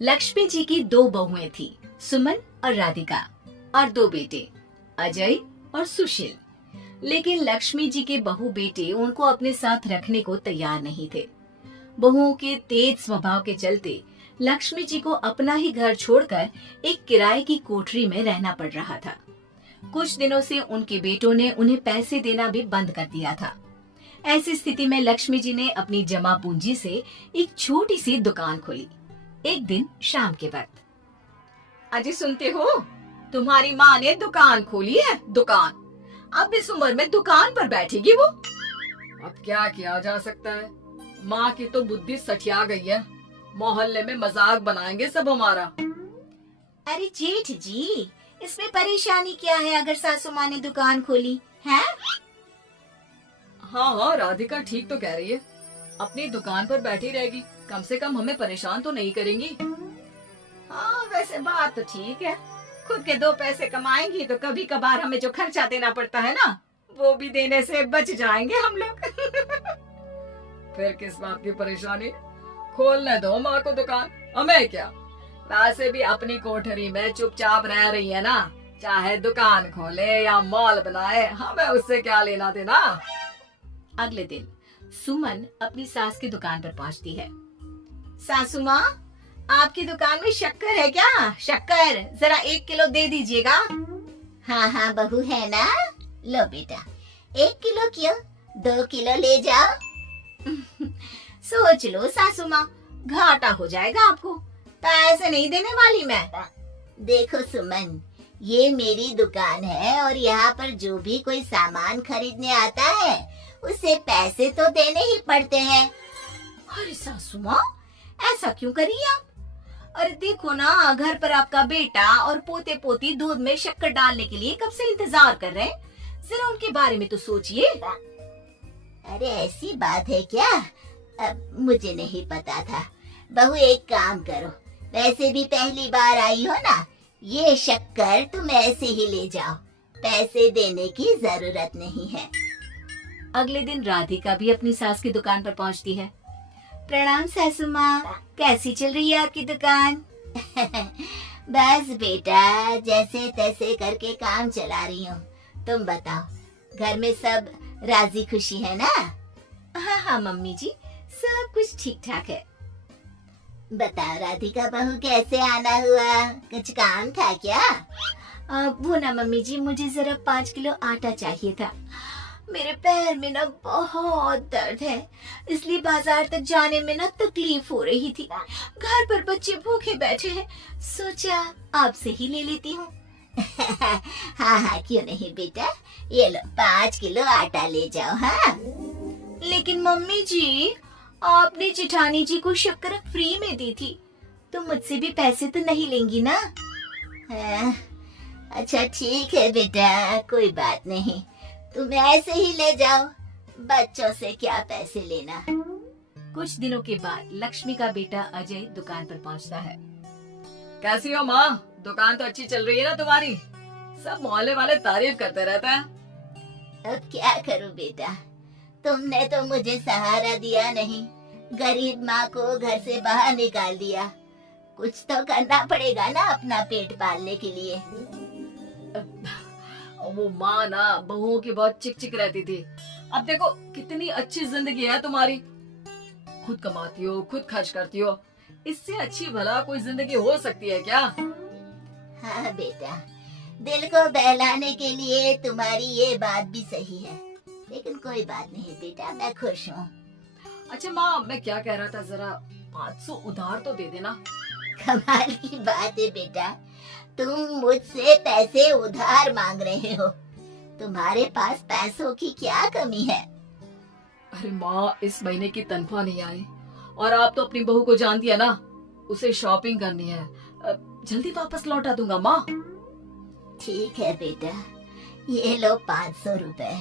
लक्ष्मी जी की दो बहुएं थी, सुमन और राधिका, और दो बेटे, अजय और सुशील। लेकिन लक्ष्मी जी के बहू बेटे उनको अपने साथ रखने को तैयार नहीं थे। बहुओं के तेज स्वभाव के चलते लक्ष्मी जी को अपना ही घर छोड़कर एक किराए की कोठरी में रहना पड़ रहा था। कुछ दिनों से उनके बेटों ने उन्हें पैसे देना भी बंद कर दिया था। ऐसी स्थिति में लक्ष्मी जी ने अपनी जमा पूंजी से एक छोटी सी दुकान खोली। एक दिन शाम के वक्त, अजी सुनते हो, तुम्हारी माँ ने दुकान खोली है। दुकान अब इस उम्र में दुकान पर बैठेगी वो। अब क्या किया जा सकता है, माँ की तो बुद्धि सठिया गई है। मोहल्ले में मजाक बनाएंगे सब हमारा। अरे जेठ जी, इसमें परेशानी क्या है अगर सासू माँ ने दुकान खोली है? हाँ हाँ, राधिका ठीक तो कह रही है। अपनी दुकान पर बैठी रहेगी, कम से कम हमें परेशान तो नहीं करेंगी। हाँ वैसे बात तो ठीक है, खुद के दो पैसे कमाएंगी तो कभी कभार हमें जो खर्चा देना पड़ता है ना, वो भी देने से बच जाएंगे हम लोग। फिर किस बात की परेशानी, खोलने दो माँ को दुकान, हमें क्या। वैसे भी अपनी कोठरी में चुपचाप रह रही है ना, चाहे दुकान खोले या मॉल बनाए, हमें उससे क्या लेना देना। अगले दिन सुमन अपनी सास की दुकान पर पहुंचती है। सासू माँ, आपकी दुकान में शक्कर है क्या? शक्कर जरा 1 किलो दे दीजिएगा। हाँ हाँ बहू है ना, लो बेटा 1 किलो क्यों, 2 किलो ले जाओ। सोच लो सासू माँ, घाटा हो जाएगा आपको, पैसे नहीं देने वाली मैं। देखो सुमन, ये मेरी दुकान है और यहाँ पर जो भी कोई सामान खरीदने आता है उसे पैसे तो देने ही पड़ते हैं। अरे सासू माँ, ऐसा क्यों करी आप? अरे देखो ना, घर पर आपका बेटा और पोते पोती दूध में शक्कर डालने के लिए कब से इंतजार कर रहे हैं। जरा उनके बारे में तो सोचिए। अरे ऐसी बात है क्या? अब मुझे नहीं पता था। बहू एक काम करो, वैसे भी पहली बार आई हो ना, ये शक्कर तुम ऐसे ही ले जाओ, पैसे देने की जरूरत नहीं है। अगले दिन राधिका भी अपनी सास की दुकान पर पहुंचती है। प्रणाम सासू माँ, कैसी चल रही है आपकी दुकान? बस बेटा, जैसे तैसे करके काम चला रही हूँ। तुम बताओ, घर में सब राजी खुशी है ना? हाँ हाँ मम्मी जी, सब कुछ ठीक ठाक है। बताओ राधिका बहू, कैसे आना हुआ, कुछ काम था क्या? वो ना मम्मी जी, मुझे जरा 5 किलो आटा चाहिए था। मेरे पैर में ना बहुत दर्द है, इसलिए बाजार तक जाने में ना तकलीफ हो रही थी। घर पर बच्चे भूखे बैठे हैं, सोचा आपसे ही ले लेती हूँ। हाँ हाँ क्यों नहीं बेटा, ये लो 5 किलो आटा ले जाओ। हाँ लेकिन मम्मी जी, आपने जेठानी जी को शक्कर फ्री में दी थी, तो मुझसे भी पैसे तो नहीं लेंगी ना? हाँ, अच्छा ठीक है बेटा, कोई बात नहीं, तुम ऐसे ही ले जाओ, बच्चों से क्या पैसे लेना। कुछ दिनों के बाद लक्ष्मी का बेटा अजय दुकान पर पहुंचता है। कैसी हो माँ, दुकान तो अच्छी चल रही है ना तुम्हारी, सब मोहल्ले वाले तारीफ करते रहते हैं। अब क्या करूं बेटा, तुमने तो मुझे सहारा दिया नहीं, गरीब माँ को घर से बाहर निकाल दिया। कुछ तो करना पड़ेगा ना अपना पेट पालने के लिए। वो माँ ना बहुओं की बहुत चिक चिक रहती थी, अब देखो कितनी अच्छी जिंदगी है तुम्हारी, खुद कमाती हो, खुद खर्च करती हो, इससे अच्छी भला कोई जिंदगी हो सकती है क्या? हाँ बेटा, दिल को बहलाने के लिए तुम्हारी ये बात भी सही है, लेकिन कोई बात नहीं बेटा, मैं खुश हूँ। अच्छा माँ, मैं क्या कह रहा था, जरा 500 उधार तो दे देना। कमाल की बात है बेटा, तुम मुझसे पैसे उधार मांग रहे हो, तुम्हारे पास पैसों की क्या कमी है? अरे माँ, इस महीने की तनख्वाह नहीं आई और आप तो अपनी बहू को जानती है ना, उसे शॉपिंग करनी है, जल्दी वापस लौटा दूंगा माँ। ठीक है बेटा, ये लो 500 रुपए,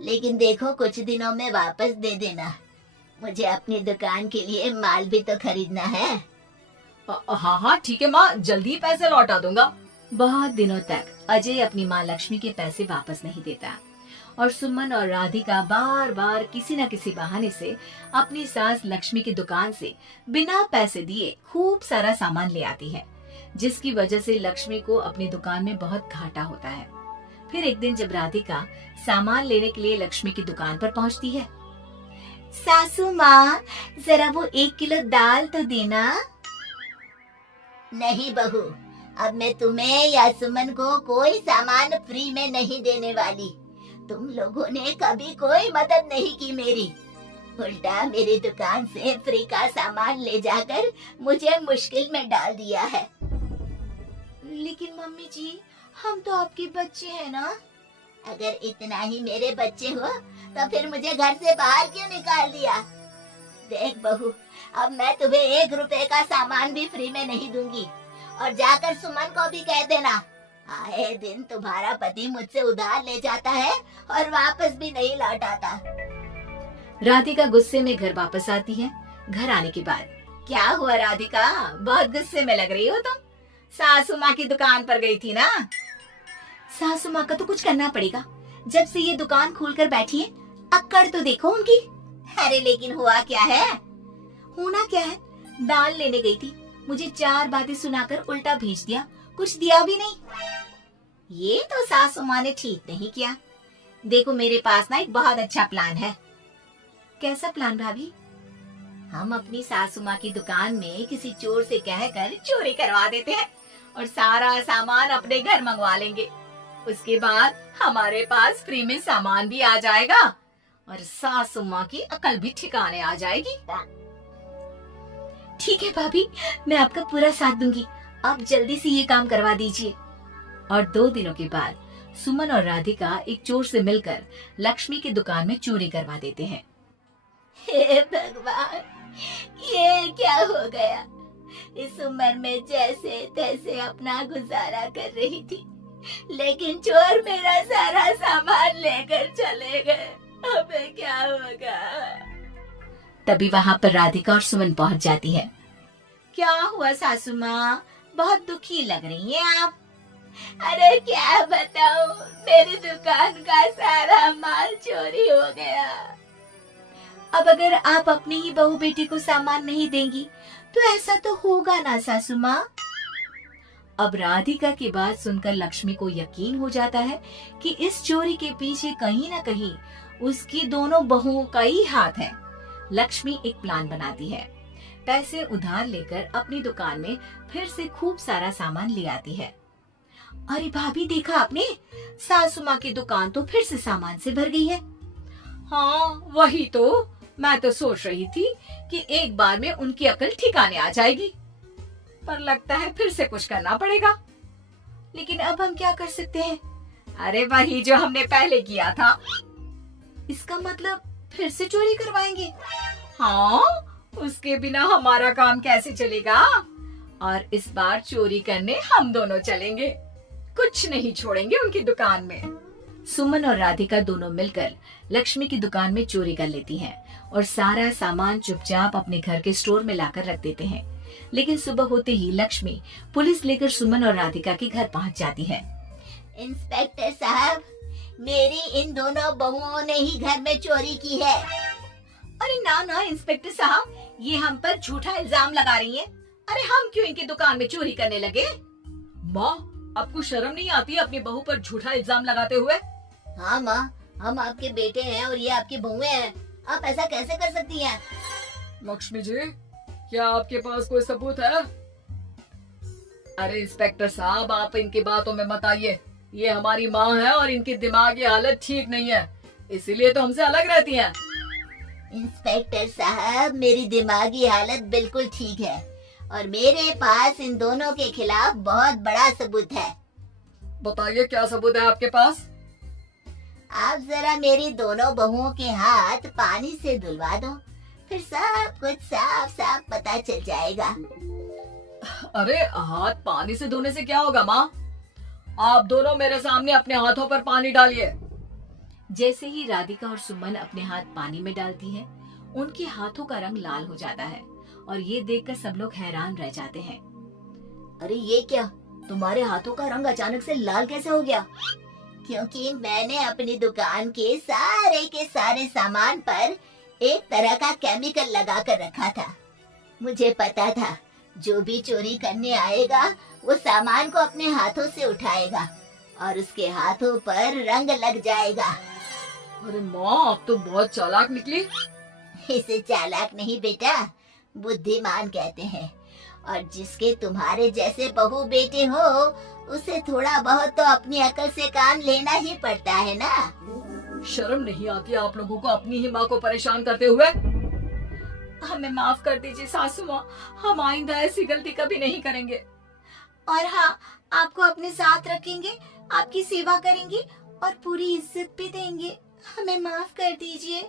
लेकिन देखो कुछ दिनों में वापस दे देना, मुझे अपनी दुकान के लिए माल भी तो खरीदना है। हाँ हाँ ठीक है माँ, जल्दी पैसे लौटा दूंगा। बहुत दिनों तक अजय अपनी माँ लक्ष्मी के पैसे वापस नहीं देता और सुमन और राधिका बार बार किसी न किसी बहाने से अपनी सास लक्ष्मी की दुकान से बिना पैसे दिए खूब सारा सामान ले आती है, जिसकी वजह से लक्ष्मी को अपनी दुकान में बहुत घाटा होता है। फिर एक दिन जब राधिका सामान लेने के लिए लक्ष्मी की दुकान पर पहुंचती है, सासू माँ, जरा वो 1 किलो दाल तो देना। नहीं बहू, अब मैं तुम्हें या सुमन को कोई सामान फ्री में नहीं देने वाली। तुम लोगों ने कभी कोई मदद नहीं की मेरी, उल्टा मेरी दुकान से फ्री का सामान ले जाकर मुझे मुश्किल में डाल दिया है। लेकिन मम्मी जी, हम तो आपके बच्चे हैं ना। अगर इतना ही मेरे बच्चे हो तो फिर मुझे घर से बाहर क्यों निकाल दिया? देख बहू, अब मैं तुम्हें 1 रुपए का सामान भी फ्री में नहीं दूंगी, और जाकर सुमन को भी कह देना, आए दिन तुम्हारा पति मुझसे उधार ले जाता है और वापस भी नहीं लौटाता। राधिका गुस्से में घर वापस आती है। घर आने के बाद, क्या हुआ राधिका, बहुत गुस्से में लग रही हो तुम? सासू माँ की दुकान पर गई थी ना? सासू माँ का तो कुछ करना पड़ेगा, जब से ये दुकान खोलकर बैठी है। अक्कड़ तो देखो उनकी। अरे लेकिन हुआ क्या है? होना क्या है, दाल लेने गई थी, मुझे 4 बातें सुनाकर उल्टा भेज दिया, कुछ दिया भी नहीं। ये तो सासू माँ ने ठीक नहीं किया। देखो मेरे पास ना एक बहुत अच्छा प्लान है। कैसा प्लान भाभी? हम अपनी सासू माँ की दुकान में किसी चोर से कहकर चोरी करवा देते हैं और सारा सामान अपने घर मंगवा लेंगे। उसके बाद हमारे पास फ्री में सामान भी आ जाएगा और सासू माँ की अकल भी ठिकाने आ जाएगी। ठीक है भाभी, मैं आपका पूरा साथ दूंगी। आप जल्दी से ये काम करवा दीजिए। और 2 दिनों के बाद सुमन और राधिका एक चोर से मिलकर लक्ष्मी की दुकान में चोरी करवा देते हैं। हे भगवान, ये क्या हो गया? इस उम्र में जैसे तैसे अपना गुजारा कर रही थी, लेकिन चोर मेरा सारा सामान लेकर चले गए। अबे क्या होगा? तभी वहाँ पर राधिका और सुमन पहुँच जाती है। क्या हुआ सासू माँ, बहुत दुखी लग रही हैं आप। अरे क्या बताऊं, मेरी दुकान का सारा माल चोरी हो गया। अब अगर आप अपनी ही बहू बेटी को सामान नहीं देंगी तो ऐसा तो होगा ना सासू माँ। अब राधिका की बात सुनकर लक्ष्मी को यकीन हो जाता है कि इस चोरी के पीछे कहीं न कहीं उसकी दोनों बहुओं का ही हाथ है। लक्ष्मी एक प्लान बनाती है, पैसे उधार लेकर अपनी दुकान में फिर से खूब सारा सामान ले आती है। अरे भाभी, देखा आपने, सासू माँ की दुकान तो फिर से सामान से भर गई है। हाँ वही तो, मैं तो सोच रही थी कि एक बार में उनकी अकल ठिकाने आ जाएगी, पर लगता है फिर से कुछ करना पड़ेगा। लेकिन अब हम क्या कर सकते हैं? अरे वही जो हमने पहले किया था। इसका मतलब फिर से चोरी करवाएंगे? हाँ, उसके बिना हमारा काम कैसे चलेगा? और इस बार चोरी करने हम दोनों चलेंगे, कुछ नहीं छोड़ेंगे उनकी दुकान में। सुमन और राधिका दोनों मिलकर लक्ष्मी की दुकान में चोरी कर लेती हैं और सारा सामान चुपचाप अपने घर के स्टोर में लाकर रख देते हैं। लेकिन सुबह होते ही लक्ष्मी पुलिस लेकर सुमन और राधिका के घर पहुंच जाती है। इंस्पेक्टर साहब, मेरी इन दोनों बहुओं ने ही घर में चोरी की है। अरे ना ना इंस्पेक्टर साहब, ये हम पर झूठा इल्जाम लगा रही हैं। अरे हम क्यों इनकी दुकान में चोरी करने लगे? माँ, आपको शर्म नहीं आती अपनी बहू पर झूठा इल्जाम लगाते हुए? हाँ माँ, हम आपके बेटे हैं और ये आपकी बहुएं हैं, आप ऐसा कैसे कर सकती हैं? लक्ष्मी जी, क्या आपके पास कोई सबूत है? अरे इंस्पेक्टर साहब, आप इनकी बातों में मत आइए। ये हमारी माँ है और इनकी दिमागी हालत ठीक नहीं है, इसीलिए तो हमसे अलग रहती हैं। इंस्पेक्टर साहब, मेरी दिमागी हालत बिल्कुल ठीक है और मेरे पास इन दोनों के खिलाफ बहुत बड़ा सबूत है। बताइए क्या सबूत है आपके पास? आप जरा मेरी दोनों बहुओं के हाथ पानी से धुलवा दो, फिर सब कुछ साफ साफ पता चल जाएगा। अरे हाथ पानी से धोने से क्या होगा माँ? आप दोनों मेरे सामने अपने हाथों पर पानी डालिए। जैसे ही राधिका और सुमन अपने हाथ पानी में डालती हैं, उनके हाथों का रंग लाल हो जाता है और ये देखकर सब लोग हैरान रह जाते हैं। अरे ये क्या, तुम्हारे हाथों का रंग अचानक से लाल कैसे हो गया? क्योंकि मैंने अपनी दुकान के सारे सामान पर एक तरह का केमिकल लगा कर रखा था। मुझे पता था जो भी चोरी करने आएगा वो सामान को अपने हाथों से उठाएगा और उसके हाथों पर रंग लग जाएगा। अरे माँ, आप तो बहुत चालाक निकली। इसे चालाक नहीं बेटा, बुद्धिमान कहते हैं। और जिसके तुम्हारे जैसे बहू बेटे हो उसे थोड़ा बहुत तो अपनी अकल से काम लेना ही पड़ता है ना। शर्म नहीं आती आप लोगों को अपनी ही माँ को परेशान करते हुए? हमें माफ कर दीजिए सासू माँ, हम आइंदा ऐसी गलती कभी नहीं करेंगे। और हाँ, आपको अपने साथ रखेंगे, आपकी सेवा करेंगे और पूरी इज्जत भी देंगे। हमें माफ कर दीजिए।